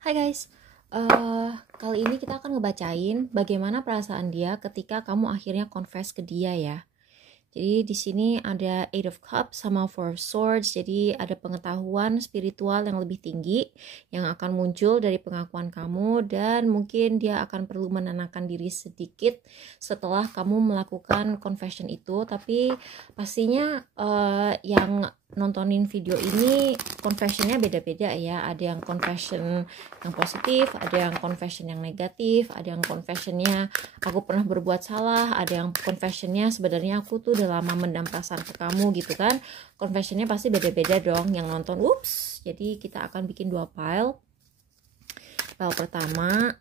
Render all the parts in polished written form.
Hai guys, kali ini kita akan ngebacain bagaimana perasaan dia ketika kamu akhirnya confess ke dia ya. Jadi di sini ada Eight of Cups sama Four of Swords. Jadi ada pengetahuan spiritual yang lebih tinggi yang akan muncul dari pengakuan kamu, dan mungkin dia akan perlu menenangkan diri sedikit setelah kamu melakukan confession itu. Tapi pastinya yang nontonin video ini confessionnya beda-beda ya. Ada yang confession yang positif, ada yang confession yang negatif, ada yang confessionnya aku pernah berbuat salah, ada yang confessionnya sebenarnya aku tuh udah lama mendam perasaan ke kamu gitu kan. Confessionnya pasti beda-beda dong yang nonton. Ups, jadi kita akan bikin dua pile. Pile pertama,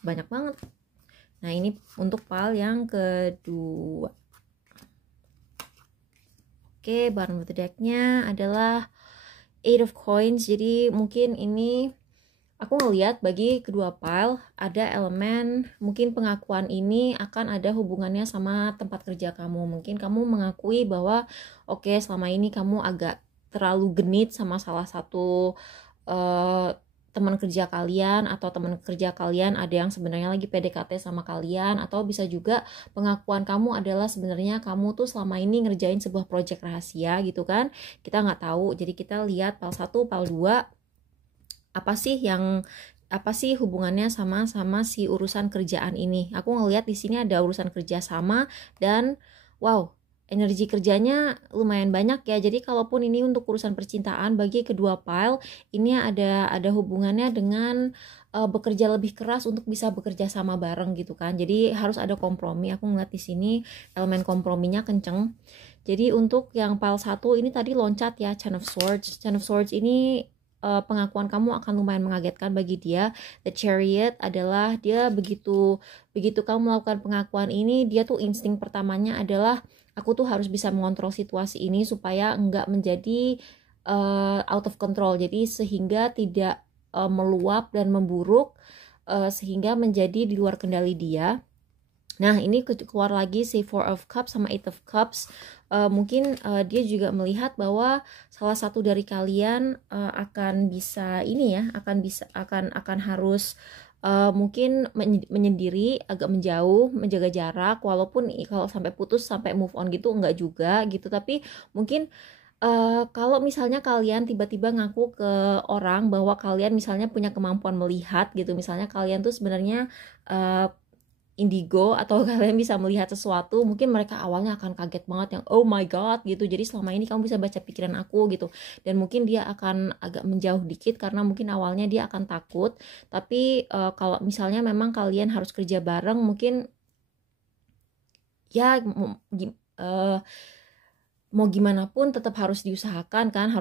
banyak banget. Nah ini untuk pile yang kedua. Oke, bottom of the deck-nya adalah Eight of Coins. Jadi mungkin ini aku ngelihat bagi kedua pile ada elemen mungkin pengakuan ini akan ada hubungannya sama tempat kerja kamu. Mungkin kamu mengakui bahwa oke, selama ini kamu agak terlalu genit sama salah satu teman kerja kalian, atau teman kerja kalian ada yang sebenarnya lagi PDKT sama kalian, atau bisa juga pengakuan kamu adalah sebenarnya kamu tuh selama ini ngerjain sebuah project rahasia gitu kan. Kita nggak tahu. Jadi kita lihat pile 1, pile 2, apa sih hubungannya sama si urusan kerjaan ini. Aku ngelihat di sini ada urusan kerja sama, dan wow, energi kerjanya lumayan banyak ya. Jadi kalaupun ini untuk urusan percintaan, bagi kedua pile ini ada hubungannya dengan bekerja lebih keras untuk bisa bekerja sama bareng gitu kan. Jadi harus ada kompromi. Aku ngeliat di sini elemen komprominya kenceng. Jadi untuk yang pile 1 ini tadi loncat ya, Ten of Swords. Ten of Swords ini pengakuan kamu akan lumayan mengagetkan bagi dia. The Chariot adalah dia begitu kamu melakukan pengakuan ini, dia tuh insting pertamanya adalah aku tuh harus bisa mengontrol situasi ini supaya enggak menjadi out of control. Jadi sehingga tidak meluap dan memburuk, sehingga menjadi di luar kendali dia. Nah ini keluar lagi si Four of Cups sama Eight of Cups. Mungkin dia juga melihat bahwa salah satu dari kalian akan bisa ini ya, akan harus mungkin menyendiri, agak menjauh, menjaga jarak. Walaupun kalau sampai putus, sampai move on gitu enggak juga gitu. Tapi mungkin kalau misalnya kalian tiba-tiba ngaku ke orang bahwa kalian misalnya punya kemampuan melihat gitu, misalnya kalian tuh sebenarnya indigo, atau kalian bisa melihat sesuatu, mungkin mereka awalnya akan kaget banget yang oh my god gitu. Jadi selama ini kamu bisa baca pikiran aku gitu, dan mungkin dia akan agak menjauh dikit karena mungkin awalnya dia akan takut. Tapi kalau misalnya memang kalian harus kerja bareng, mungkin ya mau gimana pun tetap harus diusahakan kan,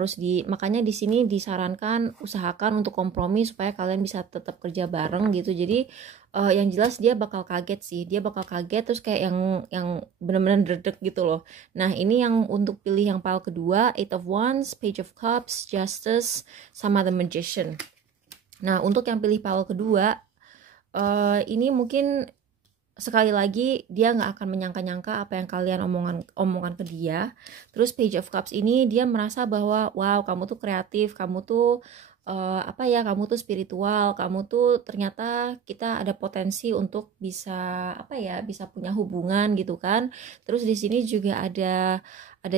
makanya di sini disarankan usahakan untuk kompromi supaya kalian bisa tetap kerja bareng gitu. Jadi yang jelas dia bakal kaget sih, terus kayak yang benar-benar dredeg gitu loh. Nah ini yang untuk pilih yang pile kedua, Eight of Wands, Page of Cups, Justice, sama The Magician. Nah untuk yang pilih pile kedua, ini mungkin sekali lagi dia nggak akan menyangka-nyangka apa yang kalian omongan ke dia. Terus Page of Cups ini dia merasa bahwa wow, kamu tuh kreatif, kamu tuh kamu tuh spiritual, kamu tuh ternyata kita ada potensi untuk bisa bisa punya hubungan gitu kan. Terus di sini juga ada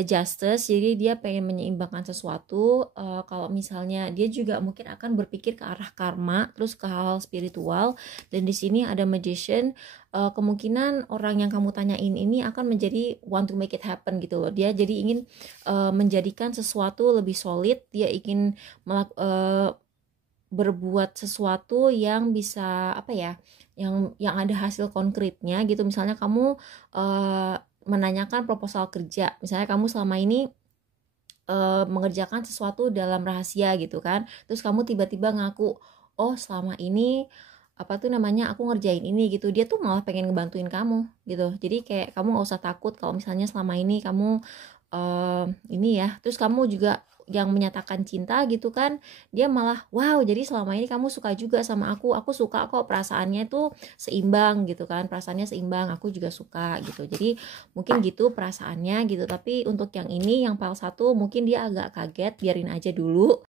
justice, jadi dia pengen menyeimbangkan sesuatu. Kalau misalnya dia juga mungkin akan berpikir ke arah karma, terus ke hal spiritual. Dan di sini ada magician, kemungkinan orang yang kamu tanyain ini akan menjadi want to make it happen gitu loh. Dia jadi ingin menjadikan sesuatu lebih solid, dia ingin berbuat sesuatu yang bisa yang ada hasil konkretnya gitu. Misalnya kamu menanyakan proposal kerja, misalnya kamu selama ini mengerjakan sesuatu dalam rahasia gitu kan, terus kamu tiba-tiba ngaku oh selama ini aku ngerjain ini gitu. Dia tuh malah pengen ngebantuin kamu gitu. Jadi kayak kamu gak usah takut kalau misalnya selama ini kamu ini ya, terus kamu juga yang menyatakan cinta gitu kan, dia malah wow, jadi selama ini kamu suka juga sama aku suka kok, perasaannya tuh seimbang gitu kan, perasaannya seimbang, aku juga suka gitu. Jadi mungkin gitu perasaannya gitu. Tapi untuk yang ini, yang pile 1, mungkin dia agak kaget, biarin aja dulu.